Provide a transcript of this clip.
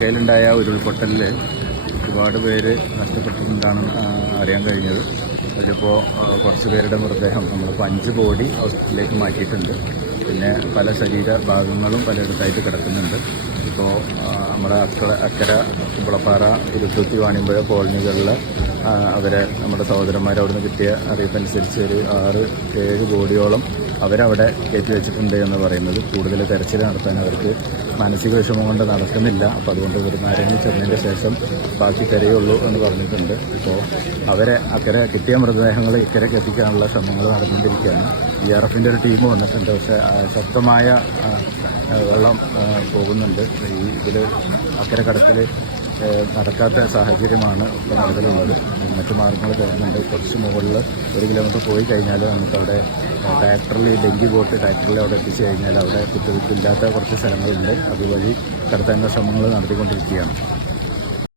കയ്യിലുണ്ടായ ഉരുൾപൊട്ടലിൽ ഒരുപാട് പേര് നഷ്ടപ്പെട്ടിട്ടുണ്ടാണെന്ന് അറിയാൻ കഴിഞ്ഞത്. അതിലിപ്പോൾ കുറച്ച് പേരുടെ മൃതദേഹം നമ്മളിപ്പോൾ അഞ്ച് ബോഡി ഹോസ്പിറ്റലിലേക്ക് മാറ്റിയിട്ടുണ്ട്. പിന്നെ പല ശരീര ഭാഗങ്ങളും പലയിടത്തായിട്ട് കിടക്കുന്നുണ്ട്. ഇപ്പോൾ നമ്മുടെ അക്കര അക്കര കുമ്പളപ്പാറ ഇരുത്തൂത്തി വാണിമ്പുഴ കോളനികളിൽ അവരെ നമ്മുടെ സഹോദരന്മാർ അവിടുന്ന് കിട്ടിയ അറിയിപ്പനുസരിച്ച് ഒരു ആറ് ഏഴ് കോടിയോളം അവരവിടെ കയറ്റി വെച്ചിട്ടുണ്ട് എന്ന് പറയുന്നത് കൂടുതൽ തെരച്ചിൽ നടത്താൻ അവർക്ക് മാനസിക വിഷമം കൊണ്ട് നടക്കുന്നില്ല. അപ്പോൾ അതുകൊണ്ട് ഒരു ആരെങ്കിലും ചെന്നതിന്റെ ശേഷം ബാക്കി തിരയുള്ളൂ എന്ന് പറഞ്ഞിട്ടുണ്ട്. ഇപ്പോൾ അവരെ അക്കരെ കിട്ടിയ മൃതദേഹങ്ങൾ ഇക്കരയ്ക്ക് എത്തിക്കാനുള്ള ശ്രമങ്ങൾ നടന്നുകൊണ്ടിരിക്കുകയാണ്. ബി ആർ എഫിന്റെ ഒരു ടീം വന്നിട്ടുണ്ട്. പക്ഷേ ശക്തമായ വെള്ളം പോകുന്നുണ്ട്. ഈ ഇതിൽ അക്കരെ കടത്തിൽ നടക്കാത്ത സാഹചര്യമാണ് ഇപ്പോൾ നിലവിലുള്ളത്. മറ്റു മാർഗങ്ങൾ തരുന്നുണ്ട് കുറച്ച് മുകളിൽ ഒരു കിലോമീറ്റർ പോയി കഴിഞ്ഞാൽ നമുക്കവിടെ ട്രാക്ടറിൽ ഡെങ്കി ബോട്ട് ട്രാക്ടറിൽ അവിടെ എത്തിച്ചു കഴിഞ്ഞാൽ അവിടെ കുത്തിവയ്പ്പില്ലാത്ത കുറച്ച് സ്ഥലങ്ങളുണ്ട്. അതുവഴി കടത്താനുള്ള ശ്രമങ്ങൾ നടത്തിക്കൊണ്ടിരിക്കുകയാണ്.